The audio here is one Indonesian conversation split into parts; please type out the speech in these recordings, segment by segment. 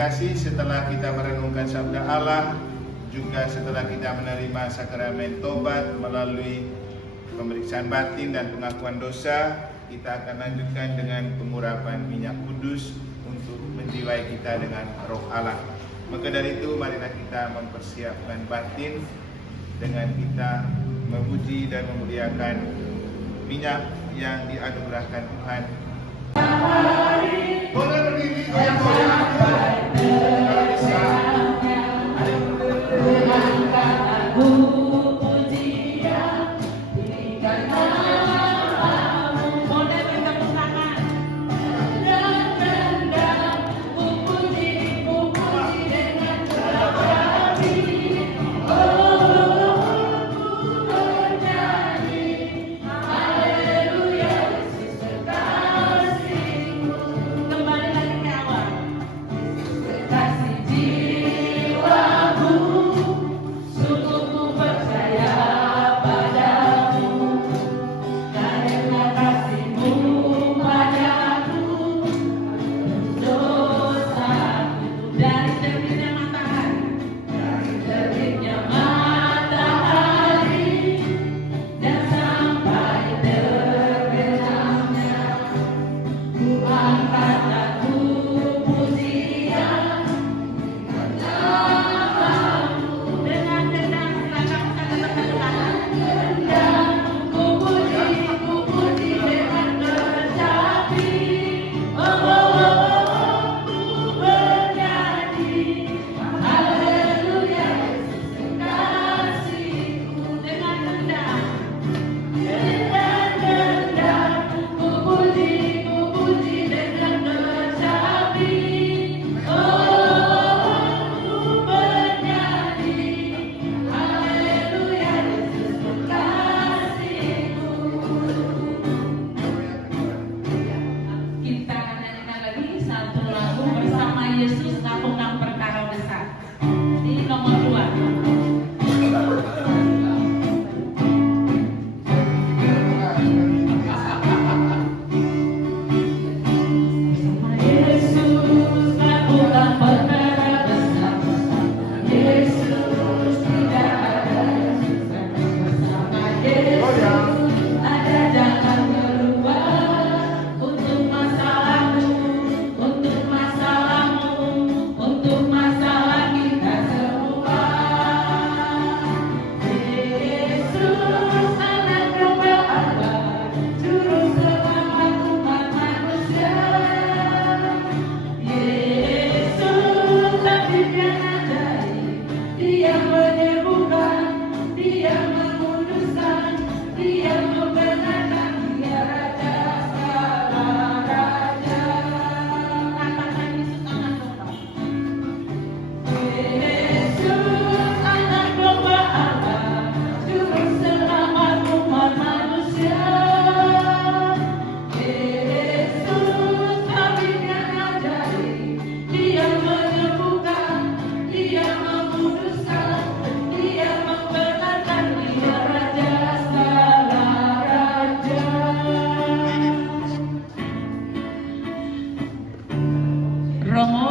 Kasih setelah kita merenungkan sabda Allah, juga setelah kita menerima sakramen tobat melalui pemeriksaan batin dan pengakuan dosa, kita akan lanjutkan dengan pengurapan minyak kudus untuk menjiwai kita dengan roh Allah. Maka dari itu marilah kita mempersiapkan batin dengan kita memuji dan memuliakan minyak yang dianugerahkan Tuhan. Boleh berdiri,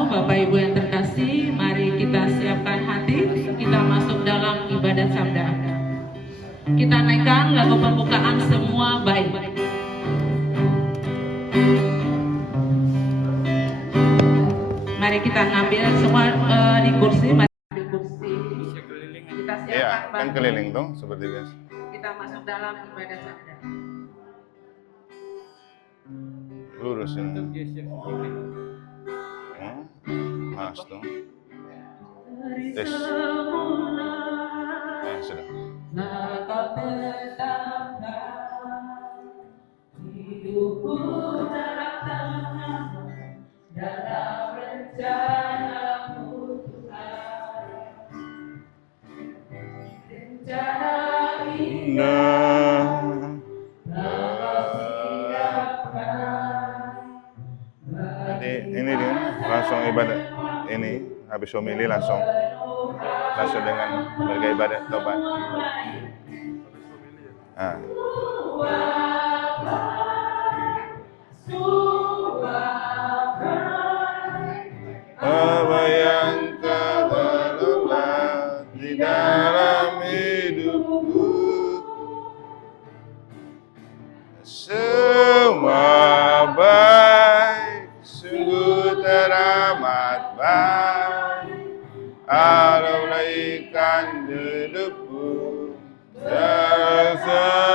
Bapak Ibu yang terkasih, mari kita siapkan hati, kita masuk dalam ibadat sabda. Kita naikkan lagu pembukaan Semua Baik. Mari kita ngambil semua di kursi, mari di kursi. Kita siapkan. Iya, kan keliling dong seperti biasa. Kita masuk dalam ibadat sabda. Lurusin. Mas dong. Tes. Ya, sudah. Hidupku dalam tangan-Mu, dalam rencana-Mu Tuhan. Rencana indah Engkau siapkan. Jadi ini dia langsung ibadat ini habis homili langsung dengan mereka ibadat tobat. Nah. baik, adalah ikan hidupku tersaksi.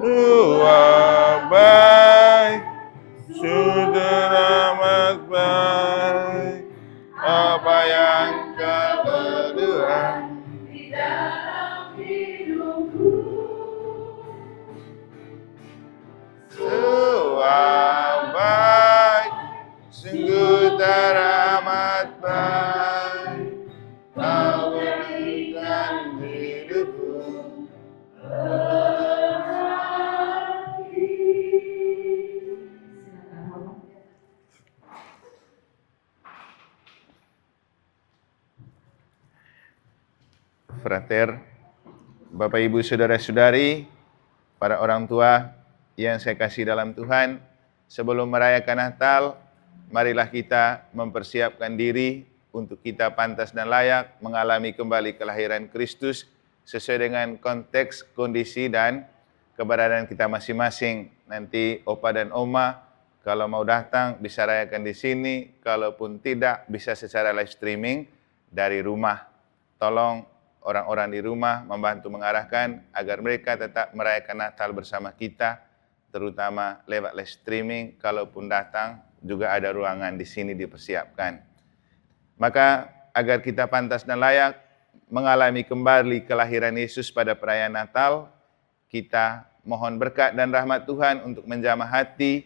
Tuhan baik, sudah amat baik, apa yang kau lakukan di dalam hidupku. Tuhan baik, sungguh teramat baik, kau berikan hidupku. Frater, Bapak Ibu Saudara-saudari, para orang tua yang saya kasih dalam Tuhan, sebelum merayakan Natal, marilah kita mempersiapkan diri untuk kita pantas dan layak mengalami kembali kelahiran Kristus sesuai dengan konteks, kondisi, dan keberadaan kita masing-masing. Nanti Opa dan Oma kalau mau datang bisa rayakan di sini, kalaupun tidak bisa secara live streaming dari rumah. Tolong orang-orang di rumah membantu mengarahkan agar mereka tetap merayakan Natal bersama kita, terutama lewat live streaming. Kalaupun datang, juga ada ruangan di sini dipersiapkan. Maka agar kita pantas dan layak mengalami kembali kelahiran Yesus pada perayaan Natal, kita mohon berkat dan rahmat Tuhan untuk menjamah hati,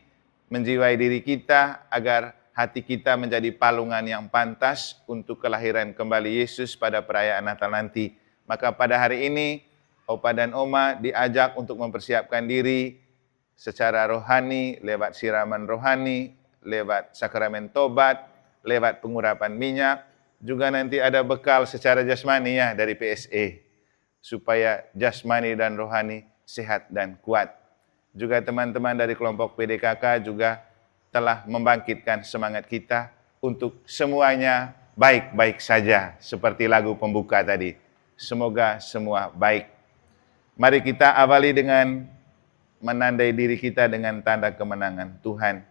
menjiwai diri kita, agar hati kita menjadi palungan yang pantas untuk kelahiran kembali Yesus pada perayaan Natal nanti. Maka pada hari ini, Opa dan Oma diajak untuk mempersiapkan diri secara rohani, lewat siraman rohani, lewat sakramen tobat, lewat pengurapan minyak, juga nanti ada bekal secara jasmani ya dari PSE, supaya jasmani dan rohani sehat dan kuat. Juga teman-teman dari kelompok PDKK juga telah membangkitkan semangat kita untuk semuanya baik-baik saja, seperti lagu pembuka tadi. Semoga semua baik. Mari kita awali dengan menandai diri kita dengan tanda kemenangan Tuhan.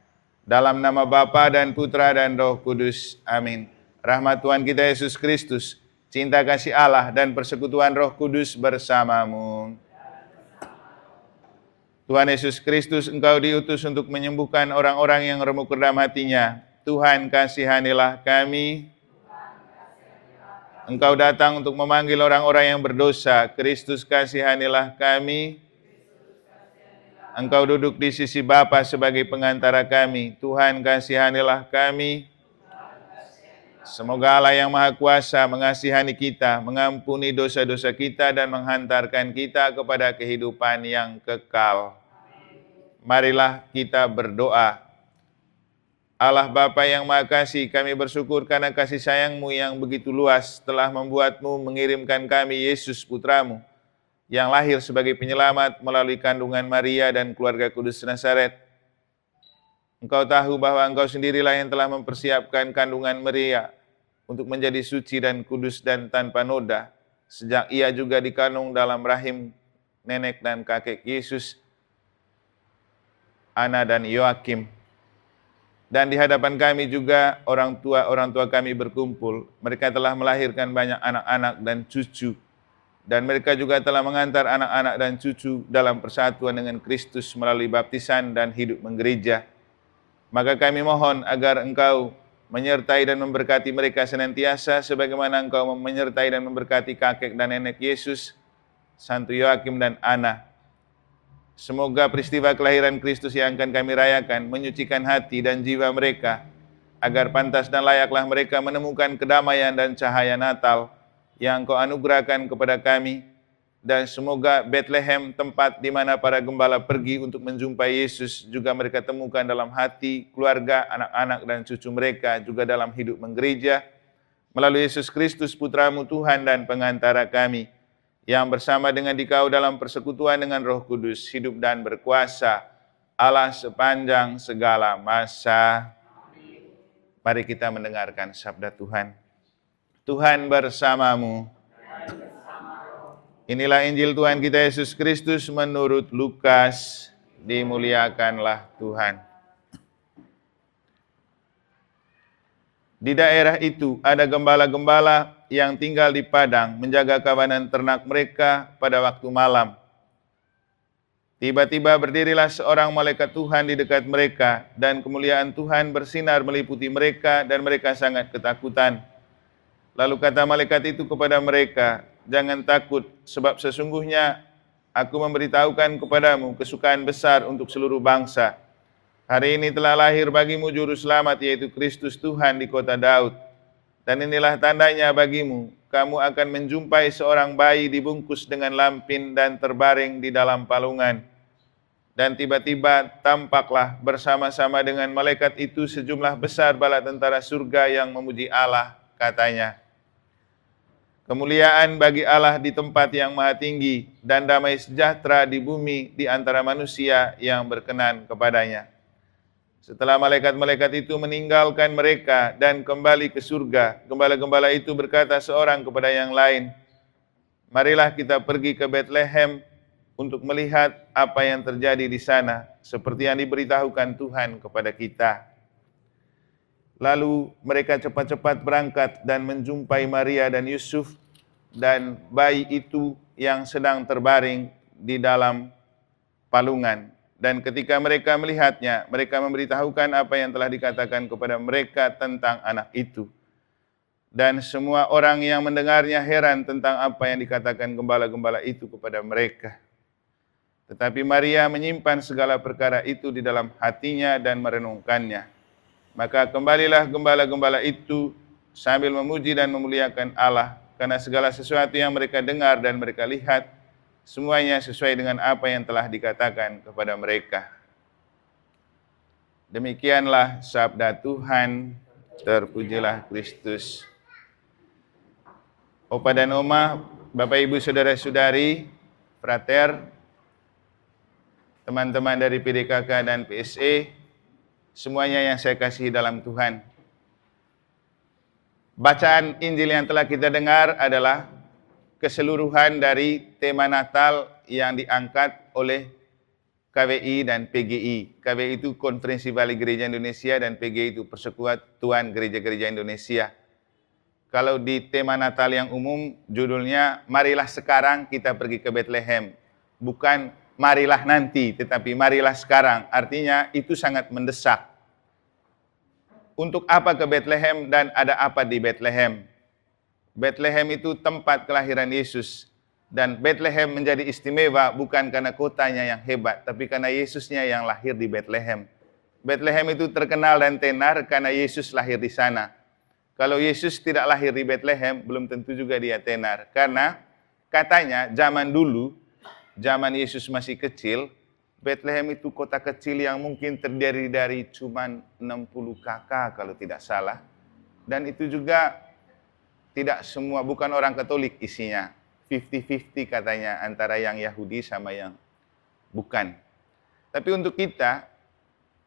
Dalam nama Bapa dan Putra dan Roh Kudus, amin. Rahmat Tuhan kita Yesus Kristus, cinta kasih Allah dan persekutuan Roh Kudus bersamamu. Tuhan Yesus Kristus, Engkau diutus untuk menyembuhkan orang-orang yang remuk dalam hatinya. Tuhan, kasihanilah kami. Engkau datang untuk memanggil orang-orang yang berdosa. Kristus, kasihanilah kami. Engkau duduk di sisi Bapa sebagai pengantara kami. Tuhan, kasihanilah kami. Semoga Allah yang Maha Kuasa mengasihani kita, mengampuni dosa-dosa kita, dan menghantarkan kita kepada kehidupan yang kekal. Marilah kita berdoa. Allah Bapa yang Maha Kasih, kami bersyukur karena kasih sayang-Mu yang begitu luas telah membuat-Mu mengirimkan kami Yesus Putra-Mu yang lahir sebagai penyelamat melalui kandungan Maria dan keluarga kudus Nazaret. Engkau tahu bahwa Engkau sendirilah yang telah mempersiapkan kandungan Maria untuk menjadi suci dan kudus dan tanpa noda, sejak ia juga dikandung dalam rahim nenek dan kakek Yesus, Ana dan Yoakim. Dan di hadapan kami juga orang tua kami berkumpul. Mereka telah melahirkan banyak anak-anak dan cucu. Dan mereka juga telah mengantar anak-anak dan cucu dalam persatuan dengan Kristus melalui baptisan dan hidup menggereja. Maka kami mohon agar Engkau menyertai dan memberkati mereka senantiasa, sebagaimana Engkau menyertai dan memberkati kakek dan nenek Yesus, Santo Yoakim dan Ana. Semoga peristiwa kelahiran Kristus yang akan kami rayakan menyucikan hati dan jiwa mereka, agar pantas dan layaklah mereka menemukan kedamaian dan cahaya Natal yang Engkau anugerahkan kepada kami. Dan semoga Bethlehem, tempat di mana para gembala pergi untuk menjumpai Yesus, juga mereka temukan dalam hati, keluarga, anak-anak, dan cucu mereka, juga dalam hidup menggereja, melalui Yesus Kristus, Putra-Mu Tuhan dan pengantara kami, yang bersama dengan Dikau dalam persekutuan dengan Roh Kudus, hidup dan berkuasa Allah sepanjang segala masa. Mari kita mendengarkan sabda Tuhan. Tuhan bersamamu. Inilah Injil Tuhan kita Yesus Kristus menurut Lukas. Dimuliakanlah Tuhan. Di daerah itu ada gembala-gembala yang tinggal di padang menjaga kawanan ternak mereka pada waktu malam. Tiba-tiba berdirilah seorang malaikat Tuhan di dekat mereka, dan kemuliaan Tuhan bersinar meliputi mereka, dan mereka sangat ketakutan. Lalu kata malaikat itu kepada mereka, "Jangan takut, sebab sesungguhnya aku memberitahukan kepadamu kesukaan besar untuk seluruh bangsa. Hari ini telah lahir bagimu juru selamat, yaitu Kristus Tuhan di kota Daud. Dan inilah tandanya bagimu, kamu akan menjumpai seorang bayi dibungkus dengan lampin dan terbaring di dalam palungan." Dan tiba-tiba tampaklah bersama-sama dengan malaikat itu sejumlah besar bala tentara surga yang memuji Allah, katanya, "Kemuliaan bagi Allah di tempat yang maha tinggi, dan damai sejahtera di bumi di antara manusia yang berkenan kepadanya." Setelah malaikat-malaikat itu meninggalkan mereka dan kembali ke surga, gembala-gembala itu berkata seorang kepada yang lain, "Marilah kita pergi ke Betlehem untuk melihat apa yang terjadi di sana, seperti yang diberitahukan Tuhan kepada kita." Lalu mereka cepat-cepat berangkat dan menjumpai Maria dan Yusuf dan bayi itu yang sedang terbaring di dalam palungan. Dan ketika mereka melihatnya, mereka memberitahukan apa yang telah dikatakan kepada mereka tentang anak itu. Dan semua orang yang mendengarnya heran tentang apa yang dikatakan gembala-gembala itu kepada mereka. Tetapi Maria menyimpan segala perkara itu di dalam hatinya dan merenungkannya. Maka kembalilah gembala-gembala itu sambil memuji dan memuliakan Allah, karena segala sesuatu yang mereka dengar dan mereka lihat, semuanya sesuai dengan apa yang telah dikatakan kepada mereka. Demikianlah sabda Tuhan, terpujilah Kristus. Opa dan Oma, Bapak Ibu Saudara-saudari, frater, teman-teman dari PDKK dan PSE, semuanya yang saya kasihi dalam Tuhan. Bacaan Injil yang telah kita dengar adalah keseluruhan dari tema Natal yang diangkat oleh KWI dan PGI. KWI itu Konferensi Wali Gereja Indonesia dan PGI itu Persekutuan Gereja-Gereja Indonesia. Kalau di tema Natal yang umum, judulnya "Marilah sekarang kita pergi ke Bethlehem." Bukan marilah nanti, tetapi marilah sekarang. Artinya itu sangat mendesak. Untuk apa ke Bethlehem dan ada apa di Bethlehem? Bethlehem itu tempat kelahiran Yesus. Dan Bethlehem menjadi istimewa bukan karena kotanya yang hebat, tapi karena Yesusnya yang lahir di Bethlehem. Bethlehem itu terkenal dan tenar karena Yesus lahir di sana. Kalau Yesus tidak lahir di Bethlehem, belum tentu juga dia tenar. Karena katanya zaman dulu, zaman Yesus masih kecil, Bethlehem itu kota kecil yang mungkin terdiri dari cuma 60 kakak kalau tidak salah. Dan itu juga tidak semua, bukan orang Katolik isinya. 50-50 katanya antara yang Yahudi sama yang bukan. Tapi untuk kita,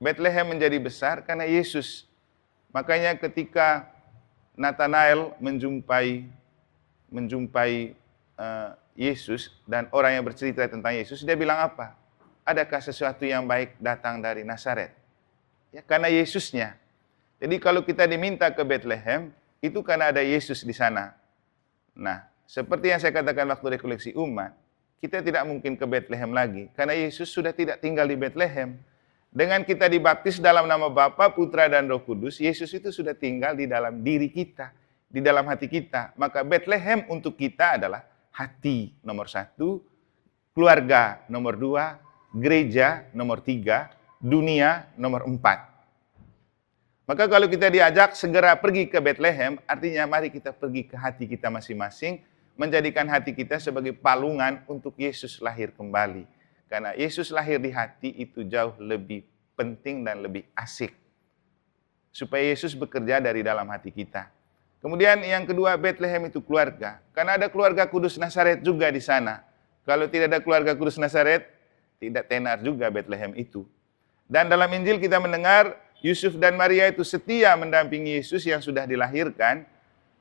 Bethlehem menjadi besar karena Yesus. Makanya ketika Nathanael menjumpai Yesus dan orang yang bercerita tentang Yesus, dia bilang apa? Adakah sesuatu yang baik datang dari Nazaret? Ya, karena Yesusnya. Jadi kalau kita diminta ke Bethlehem, itu karena ada Yesus di sana. Nah, seperti yang saya katakan waktu rekoleksi umat, kita tidak mungkin ke Bethlehem lagi, karena Yesus sudah tidak tinggal di Bethlehem. Dengan kita dibaptis dalam nama Bapa, Putra, dan Roh Kudus, Yesus itu sudah tinggal di dalam diri kita, di dalam hati kita. Maka Bethlehem untuk kita adalah hati nomor 1, keluarga nomor 2, gereja nomor 3, dunia nomor 4. Maka kalau kita diajak segera pergi ke Bethlehem, artinya mari kita pergi ke hati kita masing-masing, menjadikan hati kita sebagai palungan untuk Yesus lahir kembali. Karena Yesus lahir di hati itu jauh lebih penting dan lebih asik. Supaya Yesus bekerja dari dalam hati kita. Kemudian yang kedua, Bethlehem itu keluarga. Karena ada keluarga Kudus Nazaret juga di sana. Kalau tidak ada keluarga Kudus Nazaret, tidak tenar juga Bethlehem itu. Dan dalam Injil kita mendengar Yusuf dan Maria itu setia mendampingi Yesus yang sudah dilahirkan.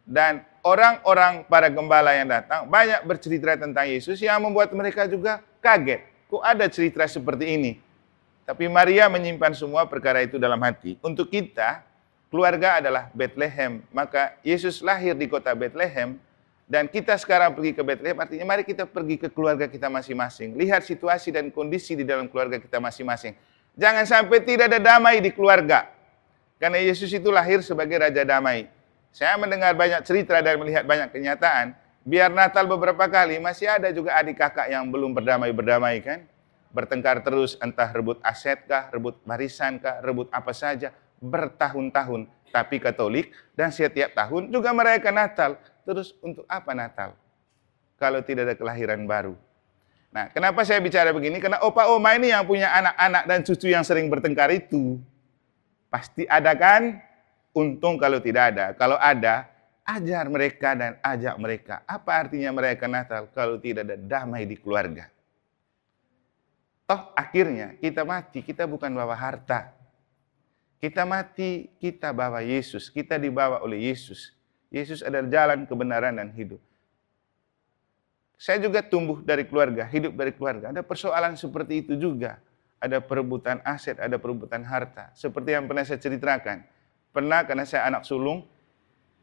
Dan orang-orang para gembala yang datang banyak bercerita tentang Yesus yang membuat mereka juga kaget. Kok ada cerita seperti ini? Tapi Maria menyimpan semua perkara itu dalam hati. Untuk kita, keluarga adalah Bethlehem. Maka Yesus lahir di kota Bethlehem, dan kita sekarang pergi ke Bethlehem, artinya mari kita pergi ke keluarga kita masing-masing. Lihat situasi dan kondisi di dalam keluarga kita masing-masing. Jangan sampai tidak ada damai di keluarga. Karena Yesus itu lahir sebagai Raja Damai. Saya mendengar banyak cerita dan melihat banyak kenyataan. Biar Natal beberapa kali, masih ada juga adik kakak yang belum berdamai-berdamai kan. Bertengkar terus, entah rebut aset kah, rebut barisan kah, rebut apa saja. Bertahun-tahun, tapi Katolik, dan setiap tahun juga merayakan Natal. Terus untuk apa Natal? Kalau tidak ada kelahiran baru. Nah, kenapa saya bicara begini? Karena opa oma ini yang punya anak-anak dan cucu yang sering bertengkar itu. Pasti ada kan? Untung kalau tidak ada. Kalau ada, ajar mereka dan ajak mereka. Apa artinya merayakan Natal kalau tidak ada damai di keluarga? Toh akhirnya kita mati, kita bukan bawa harta. Kita mati, kita bawa Yesus. Kita dibawa oleh Yesus. Yesus adalah jalan, kebenaran, dan hidup. Saya juga tumbuh dari keluarga, hidup dari keluarga. Ada persoalan seperti itu juga. Ada perebutan aset, ada perebutan harta. Seperti yang pernah saya ceritakan. Pernah karena saya anak sulung,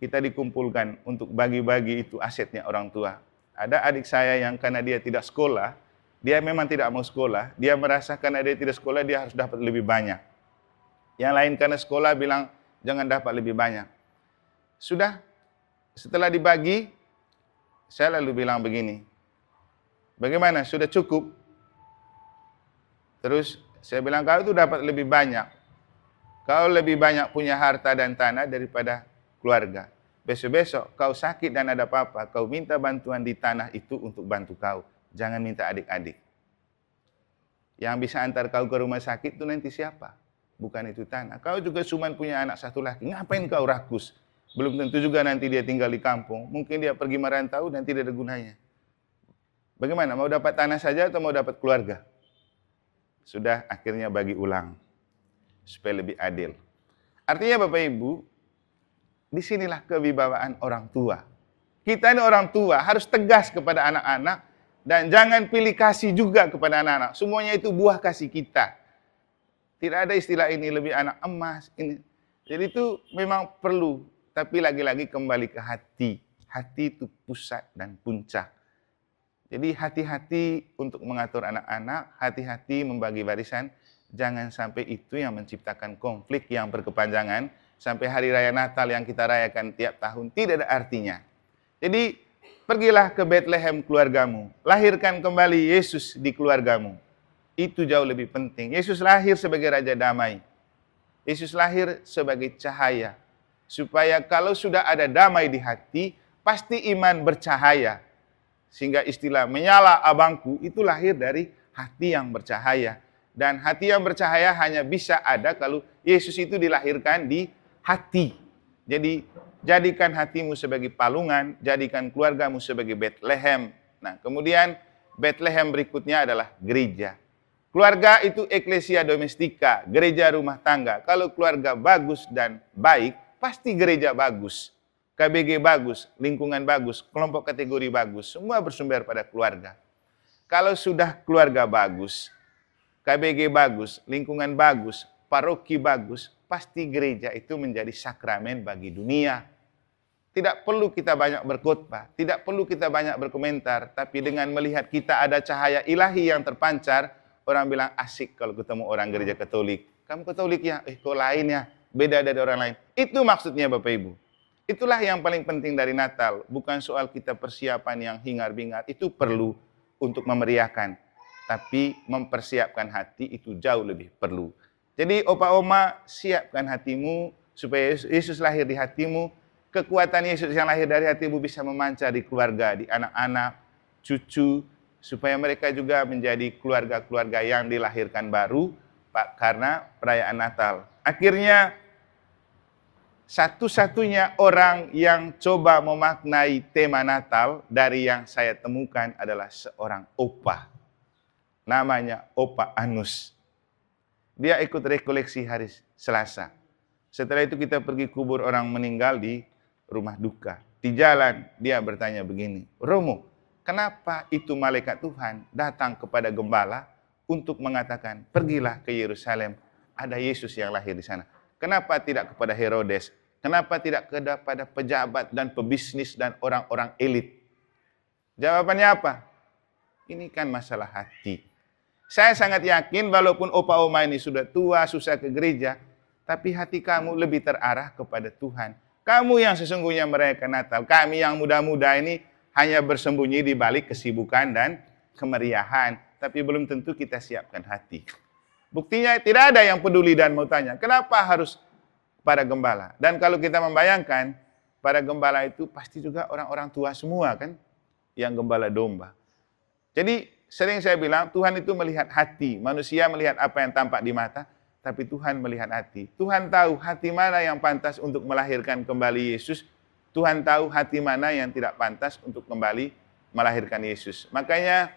kita dikumpulkan untuk bagi-bagi itu asetnya orang tua. Ada adik saya yang karena dia tidak sekolah, dia memang tidak mau sekolah, dia merasa karena dia tidak sekolah, dia harus dapat lebih banyak. Yang lain karena sekolah bilang, jangan dapat lebih banyak. Sudah, setelah dibagi, saya lalu bilang begini, bagaimana, sudah cukup? Terus saya bilang, kau itu dapat lebih banyak. Kau lebih banyak punya harta dan tanah daripada keluarga. Besok-besok kau sakit dan ada apa-apa, kau minta bantuan di tanah itu untuk bantu kau. Jangan minta adik-adik. Yang bisa antar kau ke rumah sakit itu nanti siapa? Bukan itu tanah. Kau juga cuma punya anak satu laki. Ngapain kau rakus? Belum tentu juga nanti dia tinggal di kampung. Mungkin dia pergi merantau dan tidak ada gunanya. Bagaimana? Mau dapat tanah saja atau mau dapat keluarga? Sudah akhirnya bagi ulang. Supaya lebih adil. Artinya Bapak Ibu, disinilah kewibawaan orang tua. Kita ini orang tua harus tegas kepada anak-anak dan jangan pilih kasih juga kepada anak-anak. Semuanya itu buah kasih kita. Tidak ada istilah ini lebih anak emas. Ini. Jadi itu memang perlu. Tapi lagi-lagi kembali ke hati. Hati itu pusat dan puncak. Jadi hati-hati untuk mengatur anak-anak, hati-hati membagi barisan. Jangan sampai itu yang menciptakan konflik yang berkepanjangan. Sampai hari raya Natal yang kita rayakan tiap tahun tidak ada artinya. Jadi pergilah ke Bethlehem keluargamu. Lahirkan kembali Yesus di keluargamu. Itu jauh lebih penting. Yesus lahir sebagai Raja Damai. Yesus lahir sebagai cahaya. Supaya kalau sudah ada damai di hati, pasti iman bercahaya. Sehingga istilah menyala abangku itu lahir dari hati yang bercahaya. Dan hati yang bercahaya hanya bisa ada kalau Yesus itu dilahirkan di hati. Jadi jadikan hatimu sebagai palungan, jadikan keluargamu sebagai Bethlehem. Nah, kemudian Bethlehem berikutnya adalah gereja. Keluarga itu eklesia domestika, gereja rumah tangga. Kalau keluarga bagus dan baik, pasti gereja bagus. KBG bagus, lingkungan bagus, kelompok kategori bagus. Semua bersumber pada keluarga. Kalau sudah keluarga bagus, KBG bagus, lingkungan bagus, paroki bagus, pasti gereja itu menjadi sakramen bagi dunia. Tidak perlu kita banyak berkhotbah, tidak perlu kita banyak berkomentar, tapi dengan melihat kita ada cahaya ilahi yang terpancar, orang bilang asik kalau ketemu orang gereja Katolik. Kamu Katolik ya? Kok lain ya? Beda dari orang lain. Itu maksudnya Bapak Ibu. Itulah yang paling penting dari Natal. Bukan soal kita persiapan yang hingar-bingar. Itu perlu untuk memeriahkan. Tapi mempersiapkan hati itu jauh lebih perlu. Jadi opa oma siapkan hatimu supaya Yesus lahir di hatimu. Kekuatan Yesus yang lahir dari hatimu bisa memancar di keluarga, di anak-anak, cucu. Supaya mereka juga menjadi keluarga-keluarga yang dilahirkan baru karena perayaan Natal. Akhirnya satu-satunya orang yang coba memaknai tema Natal dari yang saya temukan adalah seorang opa. Namanya Opa Anus. Dia ikut rekoleksi hari Selasa. Setelah itu kita pergi kubur orang meninggal di rumah duka. Di jalan dia bertanya begini, Romo, kenapa itu malaikat Tuhan datang kepada gembala untuk mengatakan, pergilah ke Yerusalem, ada Yesus yang lahir di sana. Kenapa tidak kepada Herodes? Kenapa tidak kepada pejabat dan pebisnis dan orang-orang elit? Jawabannya apa? Ini kan masalah hati. Saya sangat yakin walaupun opa oma ini sudah tua, susah ke gereja, tapi hati kamu lebih terarah kepada Tuhan. Kamu yang sesungguhnya merayakan Natal. Kami yang muda-muda ini hanya bersembunyi di balik kesibukan dan kemeriahan. Tapi belum tentu kita siapkan hati. Buktinya tidak ada yang peduli dan mau tanya, kenapa harus para gembala? Dan kalau kita membayangkan, para gembala itu pasti juga orang-orang tua semua kan, yang gembala domba. Jadi sering saya bilang, Tuhan itu melihat hati. Manusia melihat apa yang tampak di mata, tapi Tuhan melihat hati. Tuhan tahu hati mana yang pantas untuk melahirkan kembali Yesus. Tuhan tahu hati mana yang tidak pantas untuk kembali melahirkan Yesus. Makanya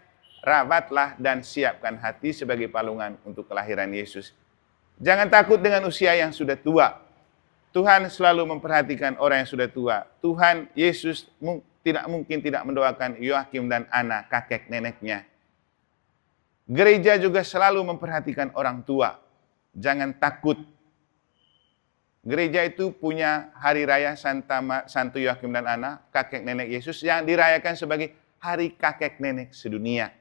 rawatlah dan siapkan hati sebagai palungan untuk kelahiran Yesus. Jangan takut dengan usia yang sudah tua. Tuhan selalu memperhatikan orang yang sudah tua. Tuhan Yesus tidak mungkin tidak mendoakan Yoakim dan Ana, kakek neneknya. Gereja juga selalu memperhatikan orang tua. Jangan takut. Gereja itu punya hari raya Santo Yoakim dan Ana, kakek nenek Yesus, yang dirayakan sebagai hari kakek nenek sedunia.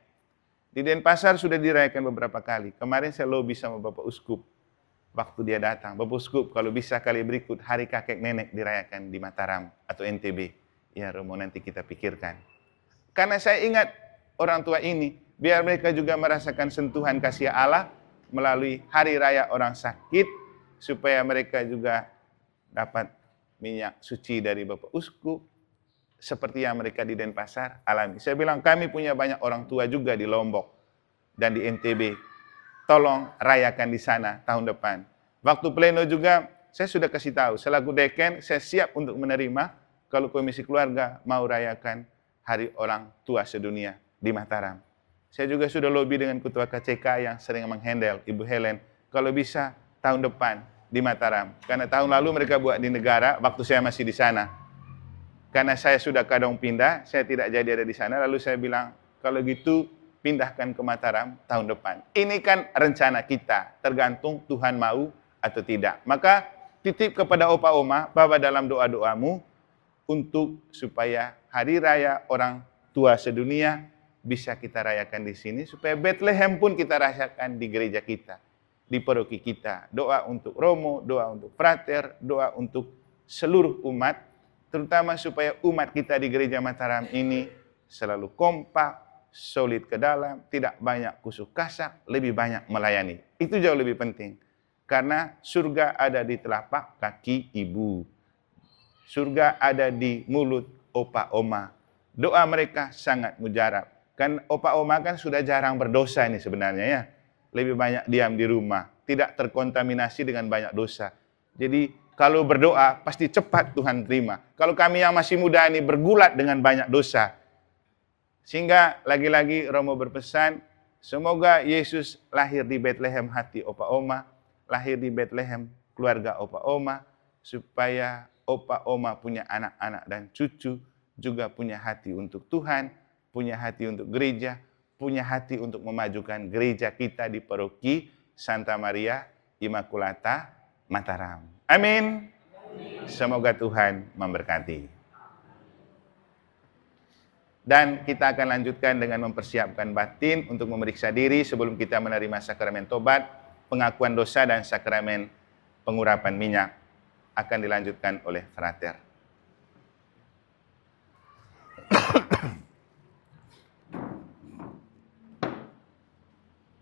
Di Denpasar sudah dirayakan beberapa kali. Kemarin saya lobby sama Bapak Uskup. Waktu dia datang, Bapak Uskup kalau bisa kali berikut hari kakek nenek dirayakan di Mataram atau NTB. Ya Romo, nanti kita pikirkan. Karena saya ingat orang tua ini, biar mereka juga merasakan sentuhan kasih Allah melalui hari raya orang sakit, supaya mereka juga dapat minyak suci dari Bapak Uskup, seperti yang mereka di Denpasar alami. Saya bilang kami punya banyak orang tua juga di Lombok dan di NTB. Tolong rayakan di sana tahun depan. Waktu pleno juga saya sudah kasih tahu, selaku deken saya siap untuk menerima kalau komisi keluarga mau rayakan hari orang tua sedunia di Mataram. Saya juga sudah lobby dengan ketua KCK yang sering menghandle, Ibu Helen, kalau bisa tahun depan di Mataram. Karena tahun lalu mereka buat di negara, waktu saya masih di sana. Karena saya sudah kadang pindah, saya tidak jadi ada di sana, lalu saya bilang, kalau gitu pindahkan ke Mataram tahun depan. Ini kan rencana kita, tergantung Tuhan mau atau tidak. Maka titip kepada opa oma, bawa dalam doa-doamu, untuk supaya hari raya orang tua sedunia bisa kita rayakan di sini, supaya Bethlehem pun kita rayakan di gereja kita, di paroki kita. Doa untuk Romo, doa untuk Frater, doa untuk seluruh umat, terutama supaya umat kita di gereja Mataram ini selalu kompak, solid ke dalam, tidak banyak kusuk kasak, lebih banyak melayani. Itu jauh lebih penting. Karena surga ada di telapak kaki ibu. Surga ada di mulut opa oma. Doa mereka sangat mujarab. Kan opa oma kan sudah jarang berdosa ini sebenarnya ya. Lebih banyak diam di rumah. Tidak terkontaminasi dengan banyak dosa. Jadi kalau berdoa pasti cepat Tuhan terima. Kalau kami yang masih muda ini bergulat dengan banyak dosa. Sehingga lagi-lagi Romo berpesan, semoga Yesus lahir di Bethlehem hati opa oma. Lahir di Bethlehem keluarga opa oma. Supaya opa oma punya anak-anak dan cucu, juga punya hati untuk Tuhan, punya hati untuk gereja, punya hati untuk memajukan gereja kita di paroki Santa Maria Immaculata Mataram. Amin. Semoga Tuhan memberkati. Dan kita akan lanjutkan dengan mempersiapkan batin untuk memeriksa diri sebelum kita menerima sakramen tobat, pengakuan dosa, dan sakramen pengurapan minyak. Akan dilanjutkan oleh Frater.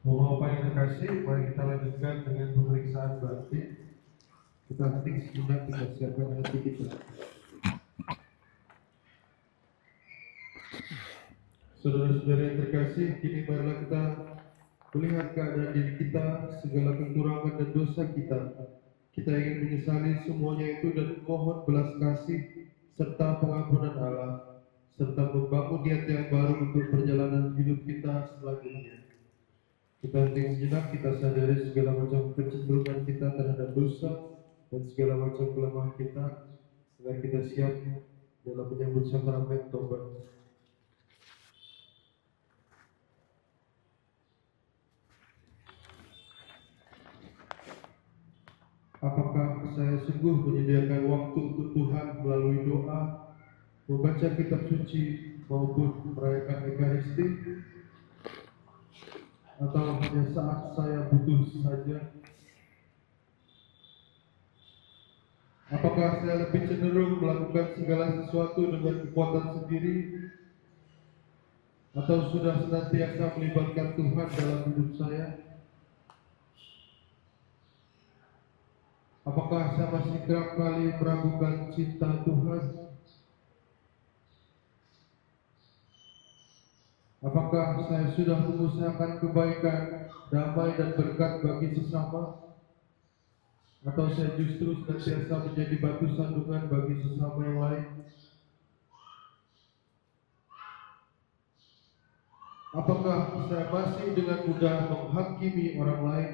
Bapak yang terkasih, mari kita lanjutkan dengan pemeriksaan batin. Kita hening sejenak, kita siapkan hati kita. Saudara-saudara yang terkasih, kini marilah kita melihat keadaan diri kita, segala kekurangan dan dosa kita. Kita ingin menyesali semuanya itu dan mohon belas kasih serta pengampunan Allah, serta membangun niat yang baru untuk perjalanan hidup kita selanjutnya. Kita hening sejenak, kita sadari segala macam kecenderungan kita terhadap dosa dan segala macam kelemahan kita, agar kita siap dalam menyambut sakramen tobat. Apakah saya sungguh menyediakan waktu untuk Tuhan melalui doa, membaca kitab suci, maupun merayakan Ekaristi? Atau hanya saat saya butuh saja? Apakah saya lebih cenderung melakukan segala sesuatu dengan kekuatan sendiri? Atau sudah senantiasa melibatkan Tuhan dalam hidup saya? Apakah saya masih kerap kali meragukan cinta Tuhan? Apakah saya sudah mengusahakan kebaikan, damai dan berkat bagi sesama? Atau saya justru senantiasa menjadi batu sandungan bagi sesama yang lain? Apakah saya masih dengan mudah menghakimi orang lain?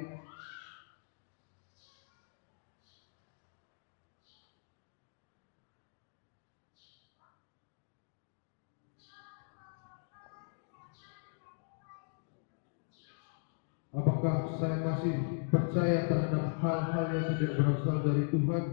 Apakah saya masih percaya terhadap hal-hal yang tidak berasal dari Tuhan?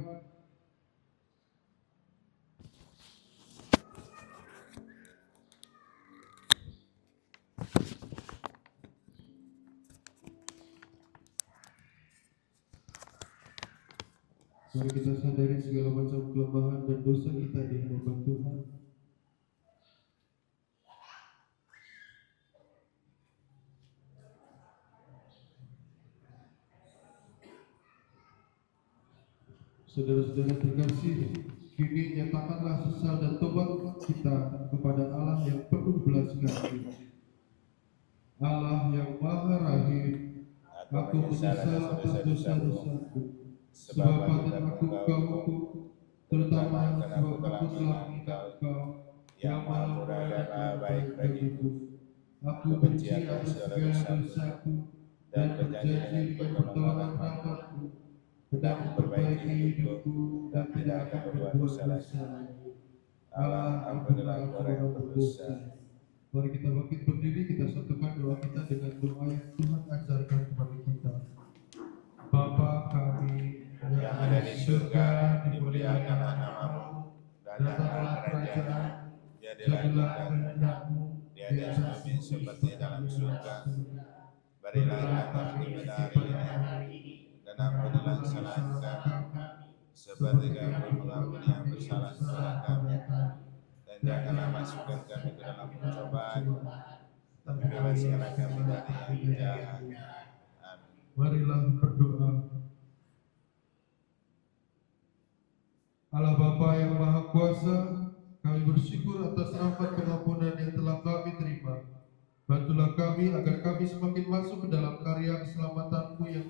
Mari kita sadari segala macam kelemahan dan dosa kita di hadapan Tuhan. Saudara-saudara terkasih, kini nyatakanlah sesal dan tobat kita kepada Allah yang penuh belas kasih. Allah yang maha rahim, aku menyesal atas dosa-dosaku, sebab patut aku engkau, terutama sebab aku telah menghina engkau, yang maha murah dan maha baik bagiku. Aku benci atas segala dosaku, dan berjanji dengan pertolongan rahmatmu, hendak memperbaiki hidupku, dan tidak akan berbuat dosa lagi. Allah, ampunilah aku orang yang berdosa. Mari kita bangkit berdiri, kita satukan doa kita dengan doa yang Tuhan ajarkan kepada kita. Bapa kami yang ada di surga, dimuliakanlah namamu, datanglah kerajaan, jadilah kehendakmu di atas bumi seperti dalam surga. Berilah kami pada hari ini, dan ampunilah kesalahan kami, seperti kami mengampuni yang bersalah kepada kami. Dan janganlah masukkan kami ke dalam pencobaan, tapi bebaskanlah kami dari yang jahat. Amin. Marilah berdoa. Allah Bapa yang Maha Kuasa, kami bersyukur atas rahmat pengampunan yang telah kami terima. Bantulah kami agar kami semakin masuk ke dalam karya keselamatan-Mu yang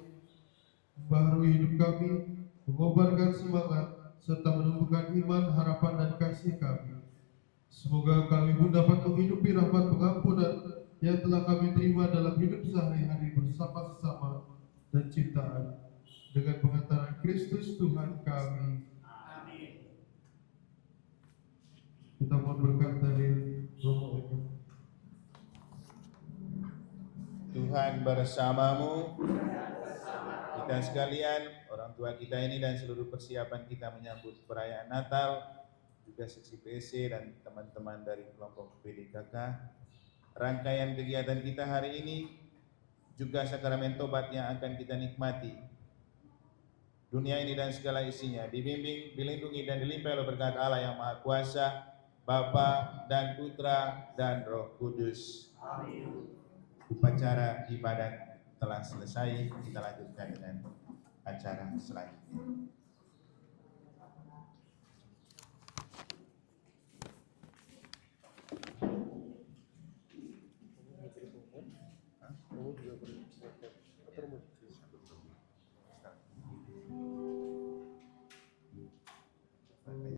membaharui hidup kami, mengobarkan semangat, serta menumbuhkan iman, harapan, dan kasih kami. Semoga kami pun dapat menghidupi rahmat pengampunan yang telah kami terima dalam hidup sehari-hari bersama sesama dan cintaan, dengan pengantaran Kristus Tuhan kami. Amin. Kita mohon berkat dari Romo Allah. Tuhan bersamamu. Kita sekalian, orang tua kita ini dan seluruh persiapan kita menyambut perayaan Natal, juga seksi PC dan teman-teman dari kelompok PDKK. Rangkaian kegiatan kita hari ini juga sakramen tobat yang akan kita nikmati. Dunia ini dan segala isinya dibimbing, dilindungi dan dilimpahi oleh berkat Allah yang Maha Kuasa, Bapa dan Putra dan Roh Kudus. Amin. Upacara ibadat telah selesai, kita lanjutkan dengan acara selanjutnya.